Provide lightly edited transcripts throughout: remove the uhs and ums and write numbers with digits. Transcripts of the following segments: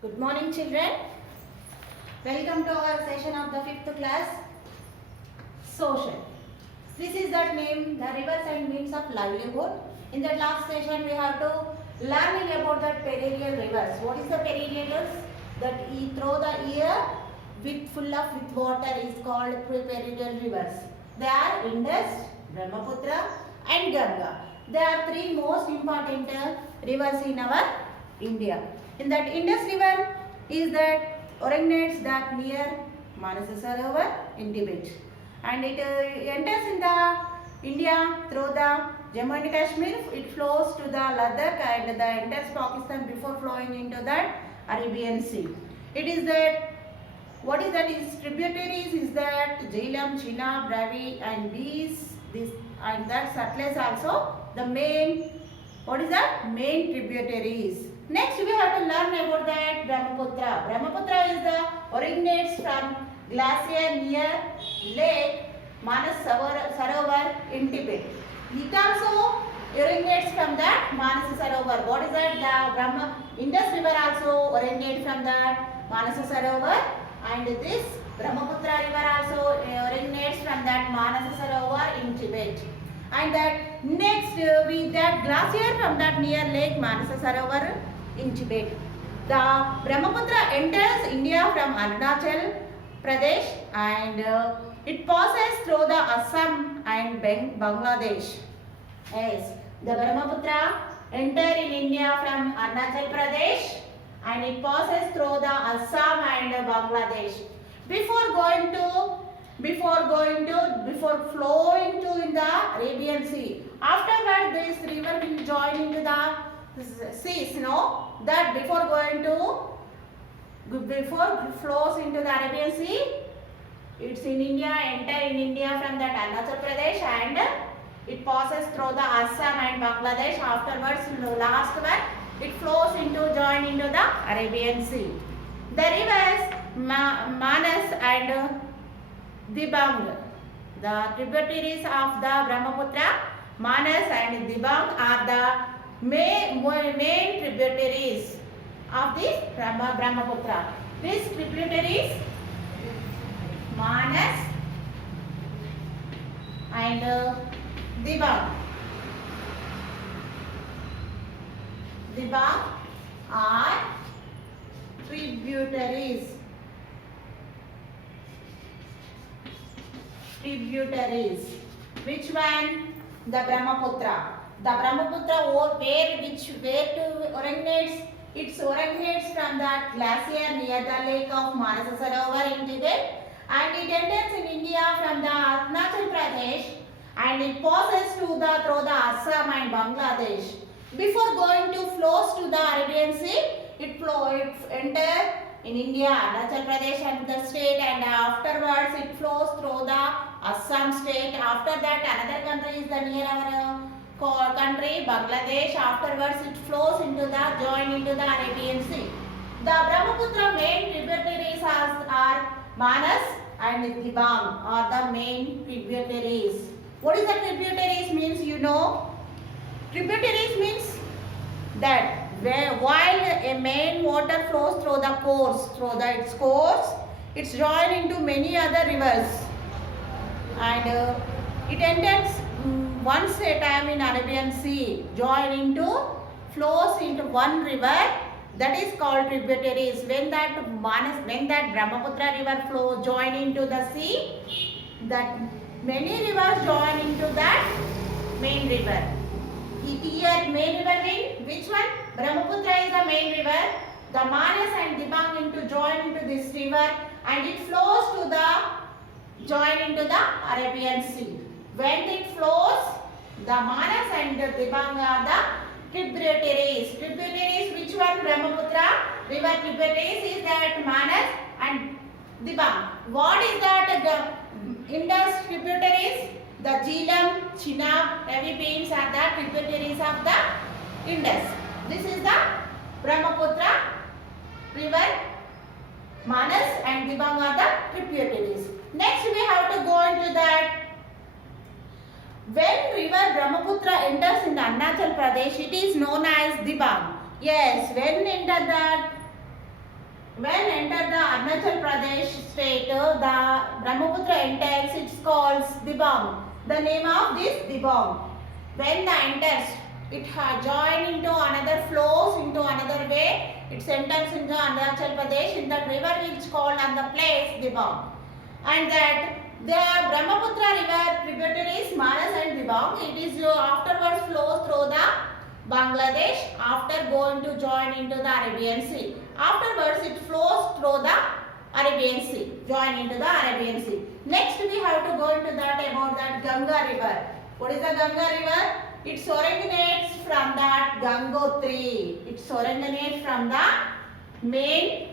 Good morning, children. Welcome to our session of the 5th class, Social. This is that name, the rivers and means of livelihood. In the last session, we have to learning about the perennial rivers. What is the perennials? That through the year full of water is called perennial rivers. They are Indus, Brahmaputra and Ganga. They are three most important rivers in our India. In that Indus river is that originates that near Manasa Sarovar in Tibet, and it enters in the India through the Jammu and Kashmir. It flows to the Ladakh and the enters Pakistan before flowing into that Arabian Sea. It is that what is that its tributaries is that Jhelum, Chenab, Ravi and these this and that Satluj also the main main tributaries. Next we have to learn about that Brahmaputra. Brahmaputra is the originates from glacier near Lake Manas Sarovar in Tibet. It also originates from that Manas Sarovar. What is that? The Indus river also originates from that Manas Sarovar, and this Brahmaputra river also originates from that Manas Sarovar in Tibet. And that next with that glacier from that near Lake Manas Sarovar in Tibet. The Brahmaputra enters India from Arunachal Pradesh, and it passes through the Assam and Bangladesh. Yes, the Brahmaputra enters in India from Arunachal Pradesh and it passes through the Assam and Bangladesh. Before flowing to in the Arabian Sea. Afterward, this river will join into the seas. That before flows into the Arabian Sea, it's in India, enter in India from that Arunachal Pradesh, and it passes through the Assam and Bangladesh. Afterwards, last one, it flows join into the Arabian Sea. The rivers Manas and Dibang, the tributaries of the Brahmaputra, Manas and Dibang are the main tributaries of this Brahmaputra. These tributaries Manas and Dibang are tributaries. Which one? The Brahmaputra. The Brahmaputra where to originates? It originates from the glacier near the lake of Manasa Sarovar in Tibet, and it enters in India from the Arunachal Pradesh, and it passes through the Assam and Bangladesh. Before going to flows to the Arabian Sea, it enters in India, Arunachal Pradesh and the state, and afterwards it flows through the Assam state. After that, another country is the near our country, Bangladesh. Afterwards, it flows join into the Arabian Sea. The Brahmaputra main tributaries are Manas and Dibang are the main tributaries. What is the tributaries means? Tributaries means that while a main water flows through its course, it's joined into many other rivers, and it enters once a time in Arabian Sea, flows into one river, that is called tributaries. When that Brahmaputra river join into the sea, that many rivers join into that main river. Here main river means which one? Brahmaputra is the main river. The Manas and Dibang join into this river, and it flows join into the Arabian Sea. When it flows, the Manas and the Dibang are the tributaries. Tributaries, which one? Brahmaputra river tributaries is that Manas and Dibang. What is that? Indus tributaries? The Jhelum, Chenab, Ravi are the tributaries of the Indus. This is the Brahmaputra river. Manas and Dibang are the tributaries. Next, we have to go into that. When river Brahmaputra enters in the Arunachal Pradesh, it is known as Dibang. Yes, when enter that enter the Arunachal Pradesh state, the Brahmaputra enters, it's called Dibang. The name of this Dibang. When the enters, it join into another, flows into another way. It enters into Arunachal Pradesh in that river which called on the place Dibang. And that the Brahmaputra river tributaries Manas and Dibang, it is afterwards flows through the Bangladesh after going to join into the Arabian Sea. Afterwards it flows through the Arabian Sea, join into the Arabian Sea. Next we have to go into that about that Ganga river. What is the Ganga river? It originates from that Gangotri. It originates from the main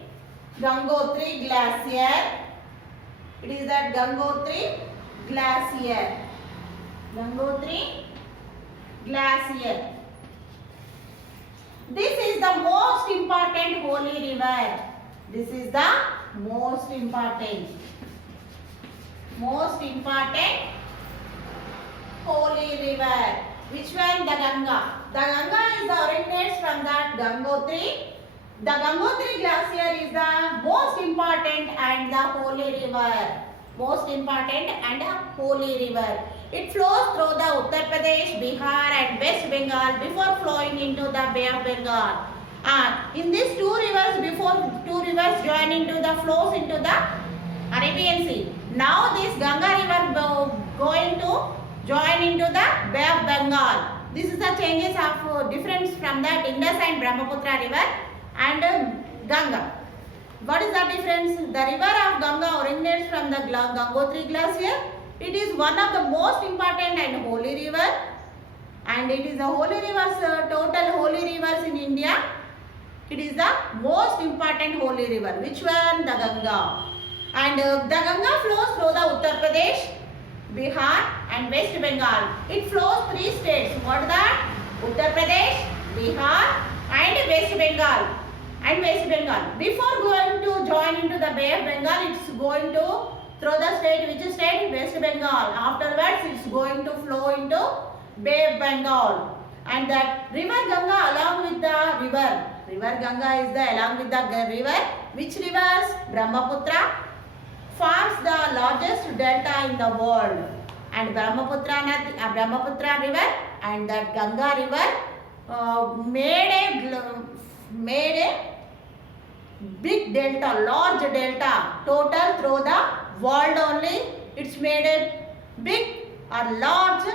Gangotri glacier. It is that Gangotri glacier. Gangotri glacier. This is the most important holy river. This is the most important holy river. Which one? The Ganga. The Ganga is the originates from that Gangotri. The Gangotri glacier is the most important and the holy river. Most important and holy river. It flows through the Uttar Pradesh, Bihar and West Bengal before flowing into the Bay of Bengal. In these two rivers, before two rivers join into the flows into the Arabian Sea. Now this Ganga river going to join into the Bay of Bengal. This is the changes of difference from the Indus and Brahmaputra river and Ganga. What is the difference? The river of Ganga originates from the Gangotri glacier. It is one of the most important and holy river, and it is the holy rivers, total holy rivers in India. It is the most important holy river. Which one? The Ganga. And the Ganga flows through the Uttar Pradesh, Bihar and West Bengal. It flows three states. What are that? Uttar Pradesh, Bihar and West Bengal. Before going to join into the Bay of Bengal, it's going to through the state. Which state? West Bengal. Afterwards, it's going to flow into Bay of Bengal. And that river Ganga along with the river Ganga is the along with the river. Which rivers? Brahmaputra forms the largest delta in the world. And Brahmaputra river and that Ganga river made a big delta, large delta, total through the world only. It's made a big or large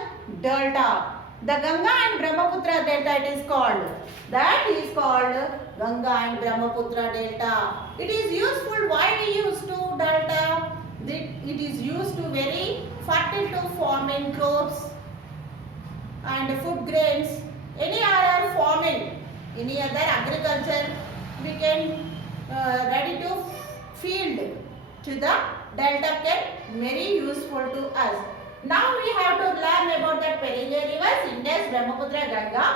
delta. The Ganga and Brahmaputra delta it is called. That is called Ganga and Brahmaputra delta. It is useful. Why we use to delta? It is used to very fertile to farming crops and food grains. Any other farming, any other agriculture, we can ready to field to the delta can very useful to us. Now we have to learn about the perennial rivers, Indus, Brahmaputra, Ganga.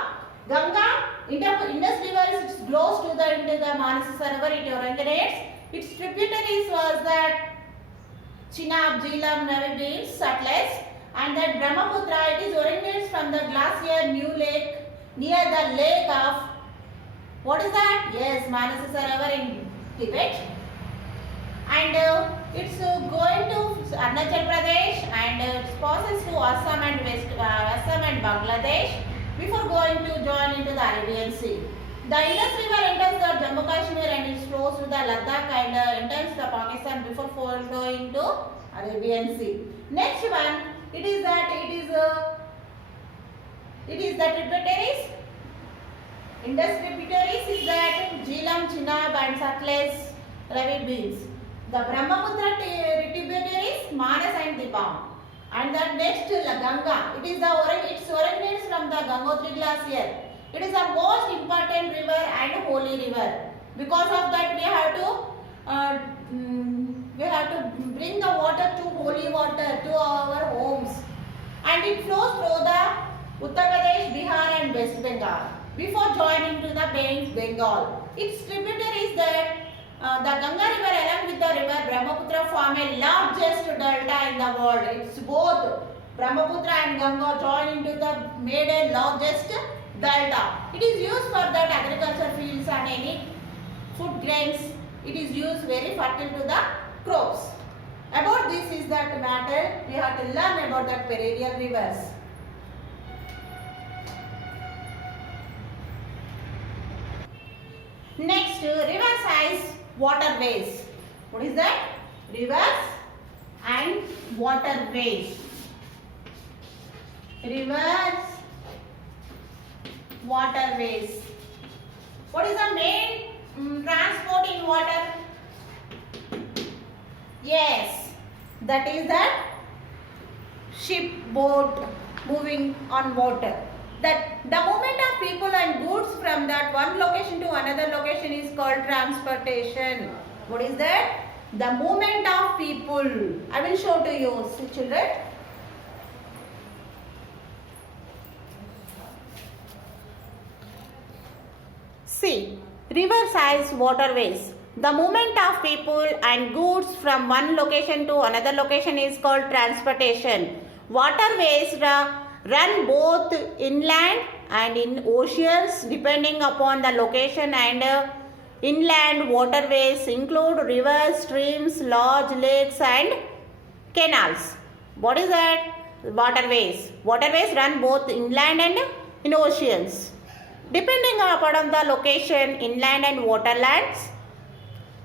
Indus river flows to the into the Manas Sarovar. It originates. Its tributaries was that Chenab, Jhelum, Ravi Beach, Sutlej, and that Brahmaputra it is originates from the glacier New Lake near the lake of what is that? Yes, Manas Sarovar in Tibet. And it's going to Arunachal Pradesh and it passes to Assam and Bangladesh before going to join into the Arabian Sea. The Indus River enters the Jammu Kashmir and it flows to the Ladakh and enters the Pakistan before flowing to Arabian Sea. Next one, it is the tributaries. Indus tributaries is that Jhelum, Chenab and Sutlej, Ravi Beach. The Brahmaputra tributaries Manas and Dibang. And the next Ganga. It originates from the Gangotri glacier. It is the most important river and holy river. Because of that, we have to bring the water to holy water to our homes. And it flows through the Uttar Pradesh, Bihar and West Bengal before joining to the Bay of Bengal. Its tributaries that the Ganga river along with the river Brahmaputra form a largest delta in the world. It's both Brahmaputra and Ganga join into the made a largest delta. It is used for that agriculture fields and any food grains It is used very fertile to the crops. About this is that matter, we have to learn about the perennial rivers. Next, river size waterways. What is that? Rivers and waterways. Rivers, waterways. What is the main transport in water? Yes, that is that ship, boat moving on water. That the movement of people and goods from that one location to another location is called transportation. What is that? The movement of people. I will show to you, children. See, river-sized waterways. The movement of people and goods from one location to another location is called transportation. Waterways run both inland and in oceans depending upon the location, and inland waterways include rivers, streams, large lakes and canals. What is that? Waterways. Waterways run both inland and in oceans. Depending upon the location, inland and waterlands,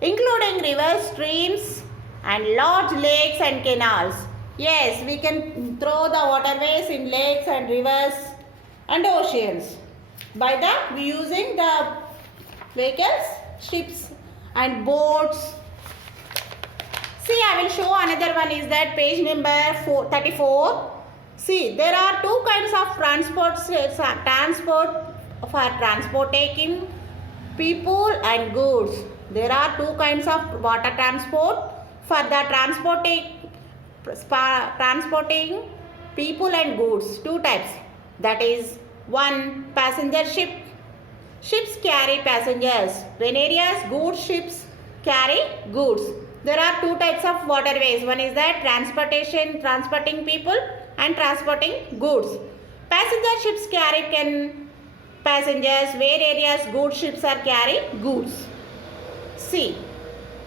including rivers, streams and large lakes and canals. Yes, we can throw the waterways in lakes and rivers and oceans by the using the vehicles, ships and boats. See, I will show another one is that page number 34. See, there are two kinds of transport for transporting people and goods. There are two kinds of water transport for the transporting people and goods. Two types. That is, one, passenger ship. Ships carry passengers. When areas goods ships carry goods. There are two types of waterways. One is that transporting people and transporting goods. Passenger ships carry passengers, where areas goods ships are carry goods. C.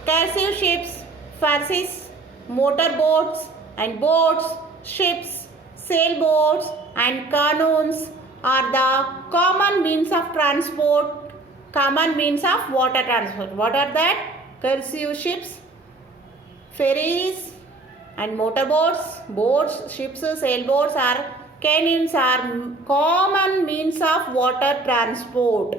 Cursive ships versus motorboats and boats, ships, sailboats and canoes are the common means of transport, common means of water transport. What are that? Cursive ships, ferries and motorboats, boats, ships, sailboats are canoes are common means of water transport.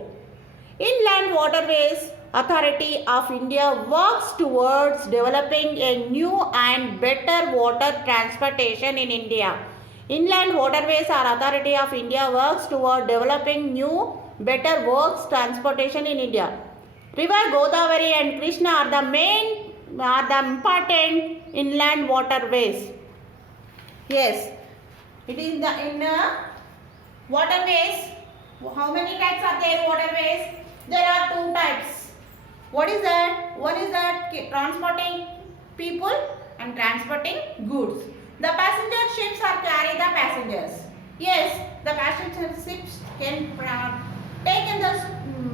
Inland Waterways Authority of India works towards developing a new and better water transportation in India. Inland Waterways Authority of India works toward developing new, better works transportation in India. River Godavari and Krishna are the important inland waterways. Yes, it is in waterways. How many types are there waterways? There are two types. What is that? One is that transporting people and transporting goods. The passenger ships are carry the passengers. Yes, the passenger ships can take the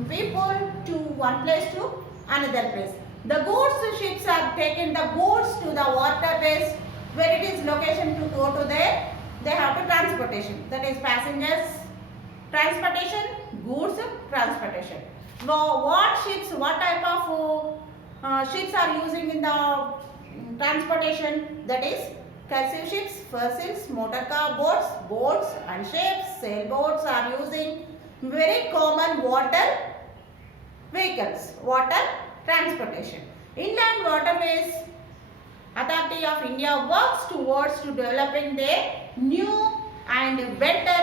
people to one place to another place. The goods ships are taking the goods to the waterways where it is location to go to there. They have to transportation. That is passengers transportation, goods transportation. Now, what type of ships are using in the transportation? That is cursive ships, vessels, motor car, boats and ships, sailboats are using very common water vehicles, water transportation. Inland Waterways Authority of India works towards developing their new and better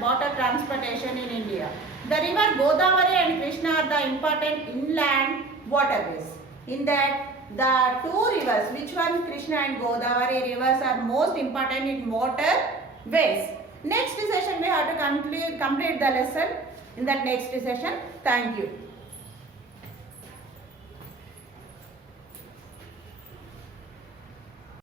water transportation in India. The river Godavari and Krishna are the important inland waterways. In that, the two rivers, which one, Krishna and Godavari rivers, are most important in waterways. Next session we have to complete the lesson in that next session. Thank you.